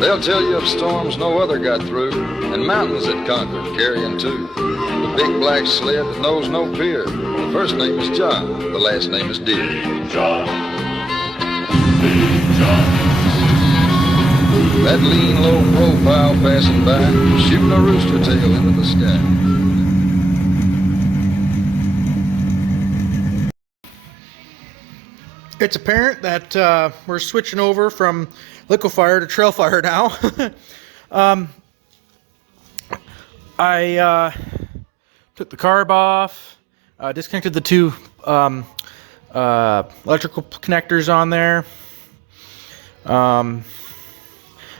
They'll tell you of storms no other got through, and mountains that conquered, carrying two. The big black sled that knows no fear. The first name is John, the last name is Deer. John. That lean, low profile passing by, shooting a rooster tail into the sky. It's apparent that we're switching over from liquefier to trail fire now. I took the carb off, disconnected the two electrical connectors on there,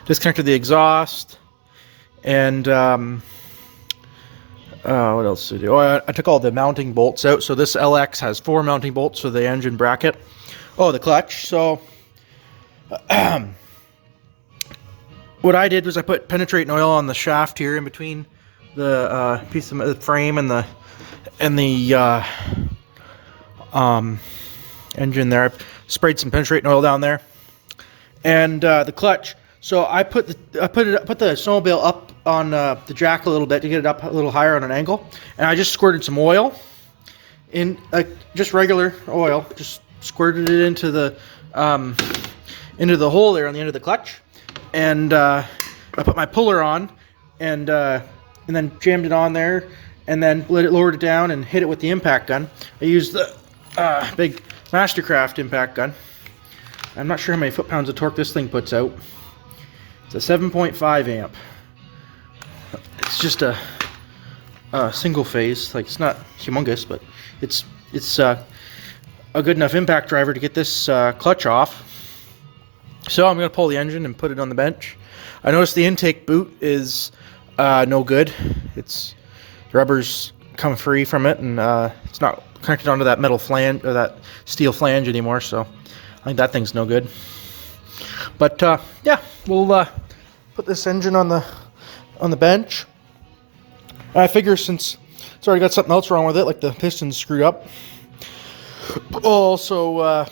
disconnected the exhaust, and what else did I do? Oh, I took all the mounting bolts out. So this LX has 4 mounting bolts for the engine bracket. Oh, the clutch. So what I did was I put penetrating oil on the shaft here in between the piece of the frame and the engine there. I sprayed some penetrating oil down there, and the clutch. So I put the snowmobile up on the jack a little bit to get it up a little higher on an angle, and I just squirted some oil in, just regular oil, just squirted it into the hole there on the end of the clutch, and I put my puller on, and then jammed it on there, and then lowered it down and hit it with the impact gun. I used the big Mastercraft impact gun. I'm not sure how many foot-pounds of torque this thing puts out. It's a 7.5 amp. It's just a single phase. Like, it's not humongous, but it's a good enough impact driver to get this clutch off. So I'm going to pull the engine and put it on the bench. I noticed the intake boot is no good. The rubber's come free from it, and it's not connected onto that metal flange or that steel flange anymore. So I think that thing's no good. But yeah, we'll put this engine on the bench. I figure since it's already got something else wrong with it, like the piston's screwed up, I'll also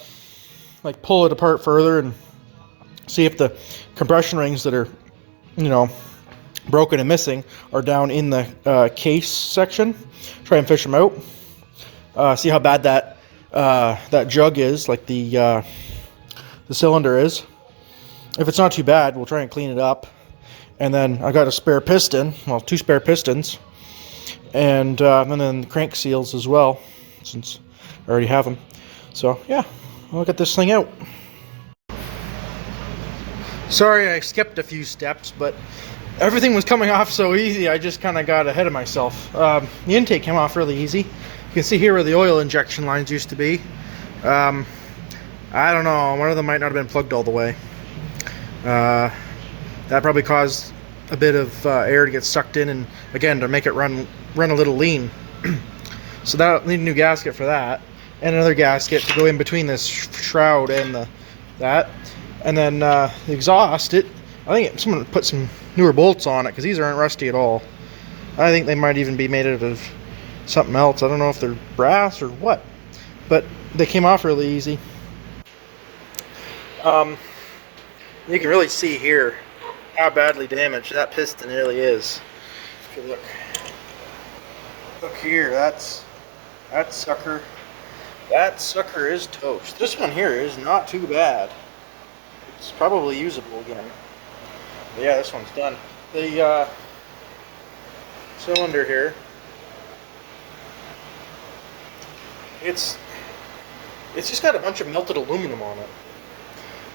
like pull it apart further and see if the compression rings that are, broken and missing are down in the case section. Try and fish them out. See how bad that jug is, like the cylinder is. If it's not too bad, we'll try and clean it up. And then I got a spare piston, well, 2 spare pistons, and then the crank seals as well, since I already have them. So yeah, we'll get this thing out. Sorry I skipped a few steps, but everything was coming off so easy, I just kind of got ahead of myself. The intake came off really easy. You can see here where the oil injection lines used to be. I don't know, one of them might not have been plugged all the way. That probably caused a bit of air to get sucked in, and again, to make it run a little lean. So that'll need a new gasket for that, and another gasket to go in between this shroud and that. And then the exhaust, I think someone put some newer bolts on it, because these aren't rusty at all. I think they might even be made out of something else. I don't know if they're brass or what, but they came off really easy. You can really see here how badly damaged that piston really is. If you look here, that sucker is toast. This one here is not too bad. It's probably usable again. But yeah, this one's done. The cylinder here, it's just got a bunch of melted aluminum on it.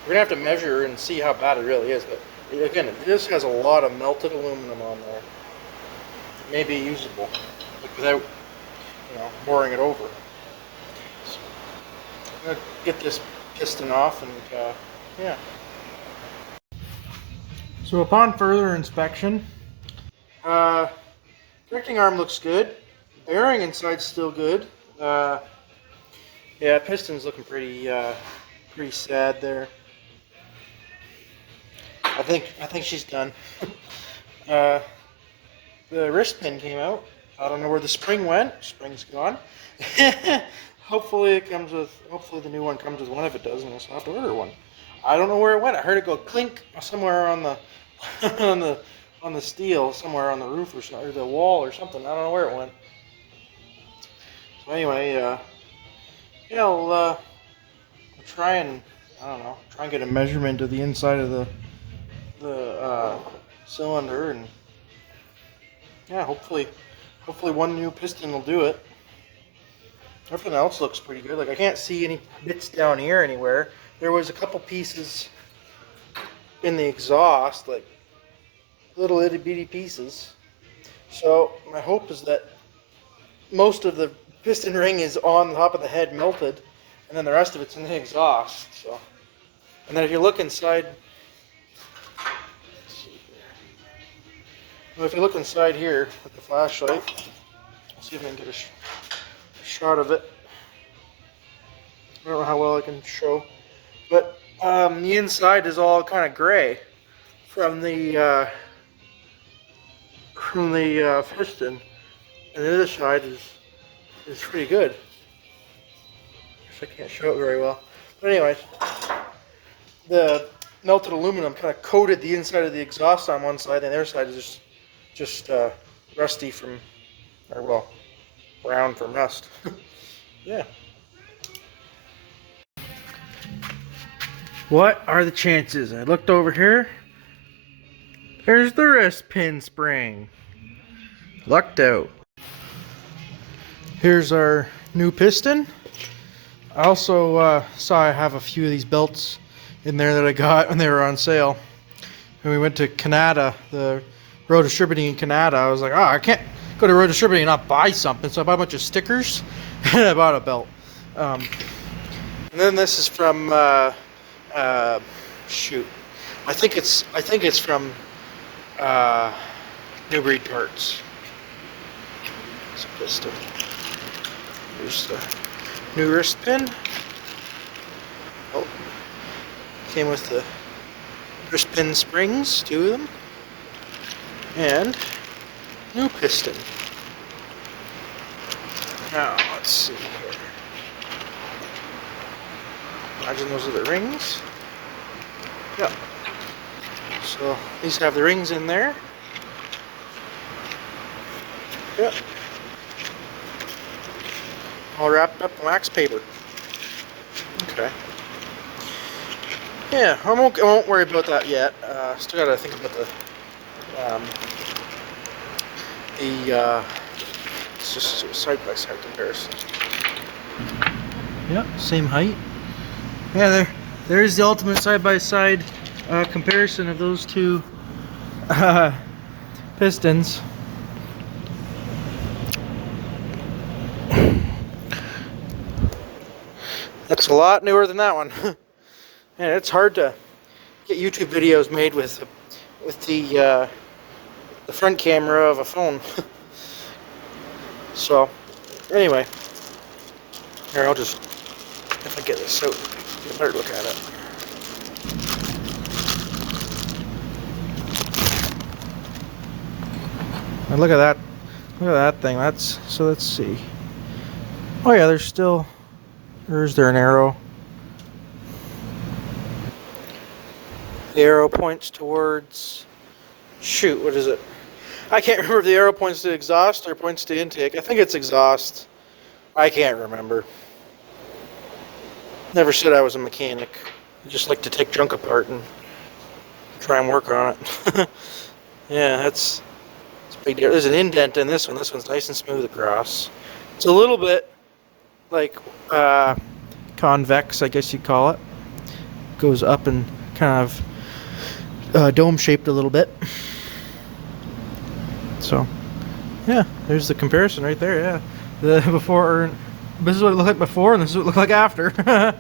We're gonna have to measure and see how bad it really is, but again, this has a lot of melted aluminum on there. It may be usable, like, without, boring it over. So I'm gonna get this piston off, and yeah. So upon further inspection, connecting arm looks good. Bearing inside's still good. Yeah, piston's looking pretty sad there. I think she's done. The wrist pin came out. I don't know where the spring went. Spring's gone. Hopefully the new one comes with one. If it doesn't, we'll have to order one. I don't know where it went. I heard it go clink somewhere on the on the steel, somewhere on the roof or the wall or something. I don't know where it went. So anyway, yeah, I'll try and I don't know, try and get a measurement of the inside of the cylinder, and yeah, hopefully one new piston will do it. Everything else looks pretty good. Like I can't see any bits down here anywhere. There was a couple pieces in the exhaust, like little itty bitty pieces. So my hope is that most of the piston ring is on the top of the head melted, and then the rest of it's in the exhaust. So, and then if you look inside, well, if you look inside here with the flashlight, see if I can get a shot of it. I don't know how well I can show, but the inside is all kind of gray from the piston, and the other side is pretty good. I can't show it very well, but anyway, the melted aluminum kind of coated the inside of the exhaust on one side, and the other side is just rusty from, or well, brown from rust. Yeah. What are the chances? I looked over here. There's the wrist pin spring. Lucked out. Here's our new piston. I also saw I have a few of these belts in there that I got when they were on sale. When we went to Canada, the Road Distributing in Canada, I was like, oh, I can't go to Road Distributing and not buy something. So I bought a bunch of stickers and I bought a belt. And then this is from shoot, I think it's from New Breed Parts. It's a piston. Here's the new wrist pin. Oh, came with the wrist pin springs, 2 of them, and new piston. Now let's see here. Imagine those are the rings. Yep. So these have the rings in there. Yep. All wrapped up in wax paper. Okay. Yeah, I won't worry about that yet. Still gotta think about it's just a side-by-side comparison. Yep, same height. Yeah, there's the ultimate side-by-side comparison of those two pistons. That's a lot newer than that one. Man, it's hard to get YouTube videos made with the front camera of a phone. So, anyway, here I'll just, if I get this out, get a better look at it. And look at that thing. So let's see. Oh yeah, there's there an arrow? The arrow points towards, shoot, what is it? I can't remember if the arrow points to exhaust or points to intake. I think it's exhaust. I can't remember. Never said I was a mechanic. I just like to take junk apart and try and work on it. Yeah, it's a big deal. There's an indent in this one. This one's nice and smooth across. It's a little bit like convex, I guess you'd call it. Goes up and kind of dome shaped a little bit. So yeah, there's the comparison right there. Yeah, the before, this is what it looked like before, and this is what it looked like after.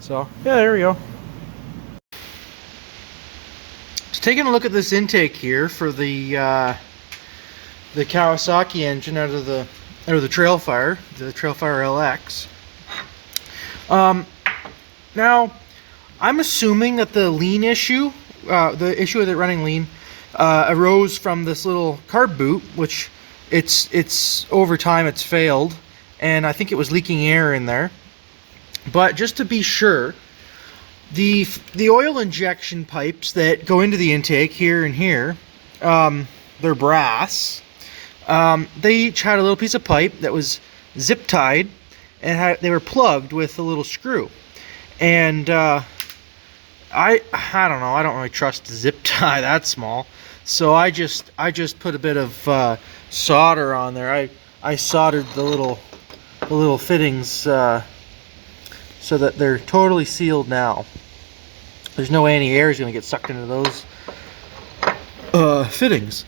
So yeah, there we go. Just taking a look at this intake here for the Kawasaki engine out of the Trailfire, the Trailfire LX. Now, I'm assuming that the lean issue, the issue with it running lean, arose from this little carb boot, which it's over time it's failed, and I think it was leaking air in there. But just to be sure, The oil injection pipes that go into the intake here and here, they're brass. They each had a little piece of pipe that was zip tied, and they were plugged with a little screw. And I don't know. I don't really trust the zip tie that small, so I just put a bit of solder on there. I soldered the little fittings so that they're totally sealed now. There's no way any air is going to get sucked into those fittings.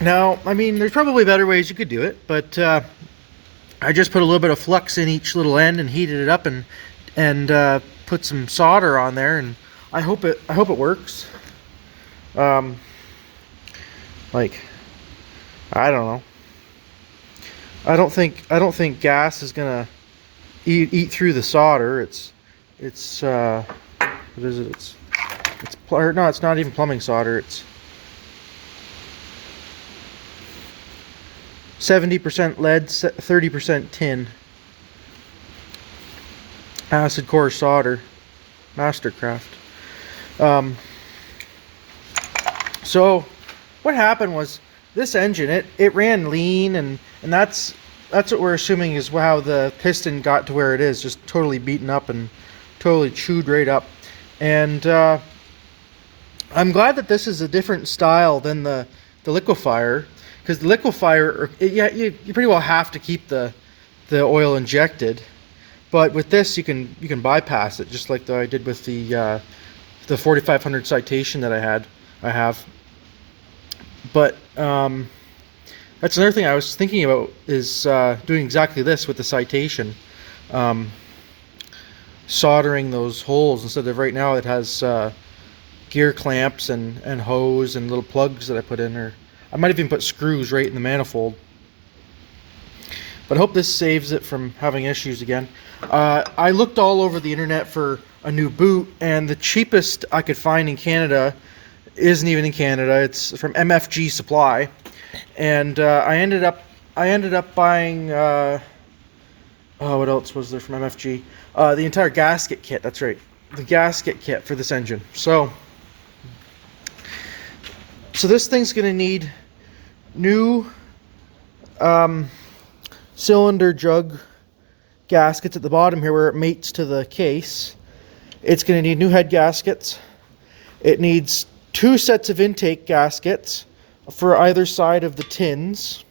Now, I mean, there's probably better ways you could do it, but I just put a little bit of flux in each little end and heated it up and put some solder on there, and I hope it works. Like, I don't know. I don't think gas is gonna eat through the solder. It's what is it? No, it's not even plumbing solder. It's 70% lead, 30% tin. Acid core solder, Mastercraft. So what happened was this engine, it ran lean, and that's what we're assuming is how the piston got to where it is, just totally beaten up and totally chewed right up. And I'm glad that this is a different style than the liquefier, because the liquefier, you pretty well have to keep the oil injected. But with this, you can bypass it, just like I did with the 4500 Citation that I have. But that's another thing I was thinking about, is doing exactly this with the Citation, soldering those holes instead of right now it has gear clamps and hose and little plugs that I put in there. I might even put screws right in the manifold. But I hope this saves it from having issues again. I looked all over the internet for a new boot, and the cheapest I could find in Canada isn't even in Canada. It's from MFG Supply, and I ended up buying what else was there from MFG? The entire gasket kit. That's right, the gasket kit for this engine. So this thing's gonna need new cylinder jug gaskets at the bottom here where it mates to the case. It's going to need new head gaskets. It needs 2 sets of intake gaskets for either side of the tins.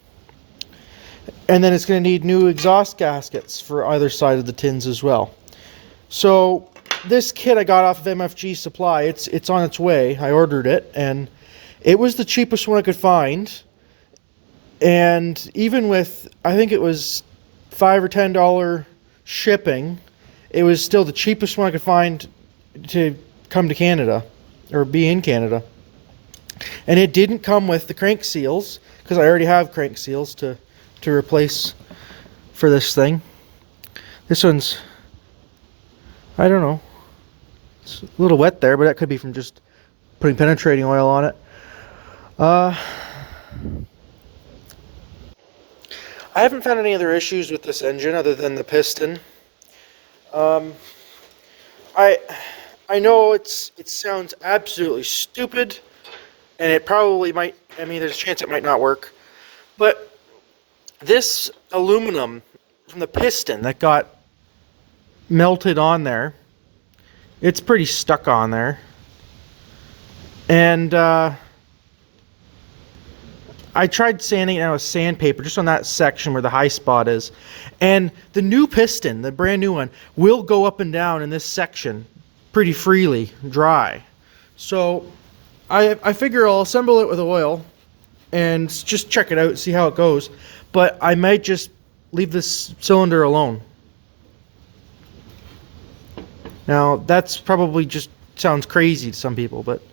And then it's going to need new exhaust gaskets for either side of the tins as well. So this kit I got off of MFG Supply. It's on its way. I ordered it, and it was the cheapest one I could find. And even with, I think it was $5 or $10 shipping, it was still the cheapest one I could find to come to Canada, or be in Canada. And it didn't come with the crank seals, because I already have crank seals to replace for this thing. This one's, I don't know, it's a little wet there, but that could be from just putting penetrating oil on it. I haven't found any other issues with this engine other than the piston. I know it sounds absolutely stupid, and it probably might. I mean, there's a chance it might not work. But this aluminum from the piston that got melted on there, it's pretty stuck on there. And I tried sanding it out with sandpaper just on that section where the high spot is. And the new piston, the brand new one, will go up and down in this section pretty freely, dry. So I figure I'll assemble it with oil and just check it out and see how it goes. But I might just leave this cylinder alone. Now, that's probably just sounds crazy to some people, but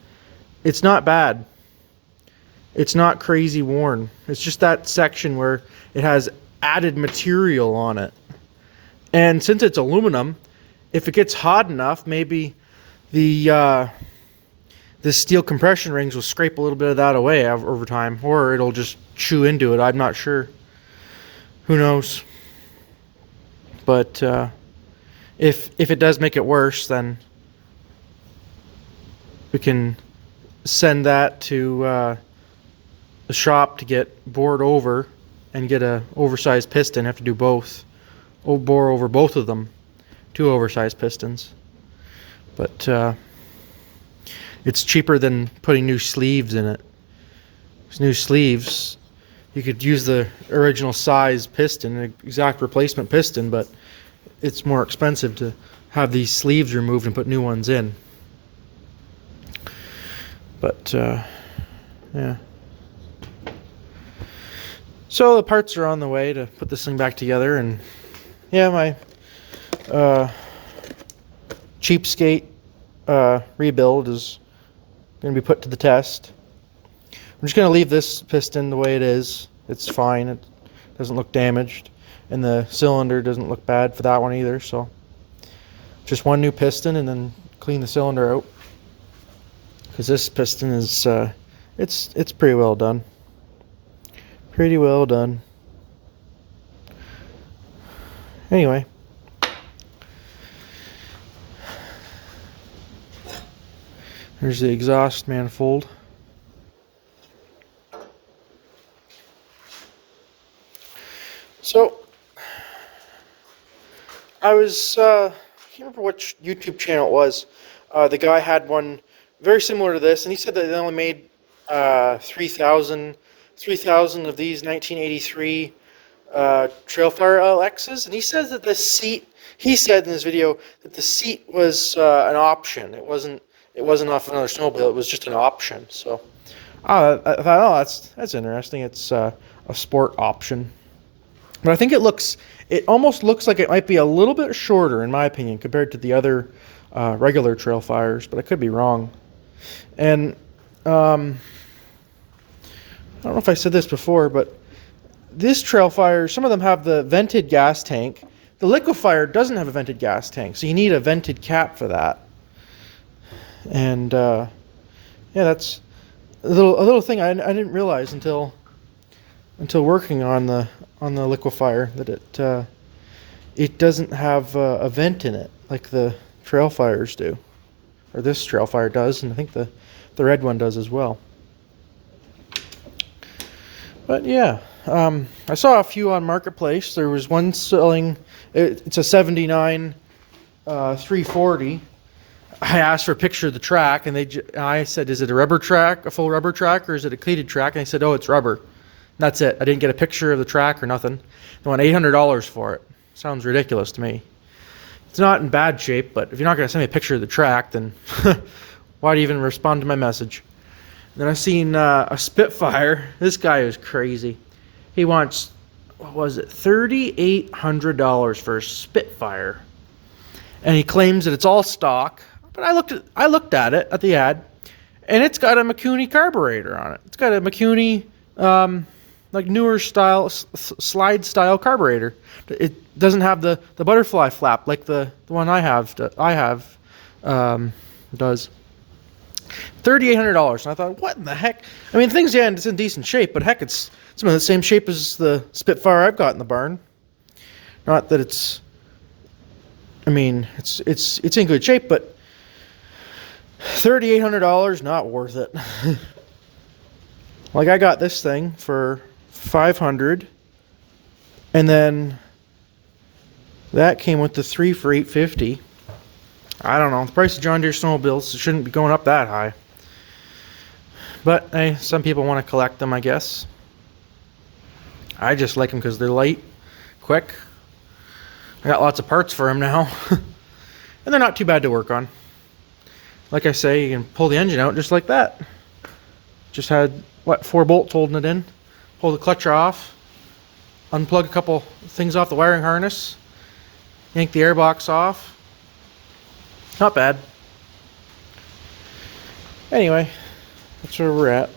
it's not bad. It's not crazy worn. It's just that section where it has added material on it. And since it's aluminum, if it gets hot enough, maybe the steel compression rings will scrape a little bit of that away over time, or it'll just chew into it. I'm not sure. Who knows? But if it does make it worse, then we can send that to the shop to get bored over and get a oversized piston. Have to do both. Bore over both of them. 2 oversized pistons. But it's cheaper than putting new sleeves in it. These new sleeves, you could use the original size piston, an exact replacement piston, but it's more expensive to have these sleeves removed and put new ones in. But yeah. So the parts are on the way to put this thing back together, and yeah, my cheapskate rebuild is going to be put to the test. I'm just going to leave this piston the way it is. It's fine. It doesn't look damaged, and the cylinder doesn't look bad for that one either. So just one new piston, and then clean the cylinder out, because this piston is it's pretty well done. Pretty well done. Anyway, there's the exhaust manifold. So I was I can't remember which YouTube channel it was. The guy had one very similar to this, and he said that they only made 3,000 of these 1983 Trailfire LXs, and he says that the seat. He said in this video that the seat was an option. It wasn't off another snowmobile. It was just an option. So I thought, oh, that's interesting. It's a sport option, but I think it almost looks like it might be a little bit shorter, in my opinion, compared to the other regular Trailfires. But I could be wrong. And I don't know if I said this before, but this Trailfire, some of them have the vented gas tank. The liquefier doesn't have a vented gas tank, so you need a vented cap for that. And yeah, that's a little thing I didn't realize until working on the liquefier, that it doesn't have a vent in it like the Trailfires do, or this Trailfire does, and I think the red one does as well. But yeah, I saw a few on Marketplace. There was one selling, it's a 79 340. I asked for a picture of the track, and I said, is it a rubber track, a full rubber track, or is it a cleated track? And they said, oh, it's rubber. And that's it. I didn't get a picture of the track or nothing. They want $800 for it. Sounds ridiculous to me. It's not in bad shape, but if you're not going to send me a picture of the track, then why do you even respond to my message? Then I've seen a Spitfire. This guy is crazy. He wants, what was it, $3,800 for a Spitfire, and he claims that it's all stock. But I looked at it, at the ad, and it's got a Mikuni carburetor on it. It's got a Mikuni like newer style slide style carburetor. It doesn't have the butterfly flap like the one I have does. $3,800, and I thought, what in the heck? I mean, things, yeah, it's in decent shape, but heck, it's some of the same shape as the Spitfire I've got in the barn. Not that it's, I mean, it's in good shape, but $3,800, not worth it. Like, I got this thing for $500, and then that came with the 3 for $850. I don't know. The price of John Deere snowmobiles shouldn't be going up that high. But hey, some people want to collect them, I guess. I just like them because they're light, quick. I got lots of parts for them now. And they're not too bad to work on. Like I say, you can pull the engine out just like that. Just had, 4 bolts holding it in. Pull the clutch off. Unplug a couple things off the wiring harness. Yank the airbox off. Not bad. Anyway, that's where we're at.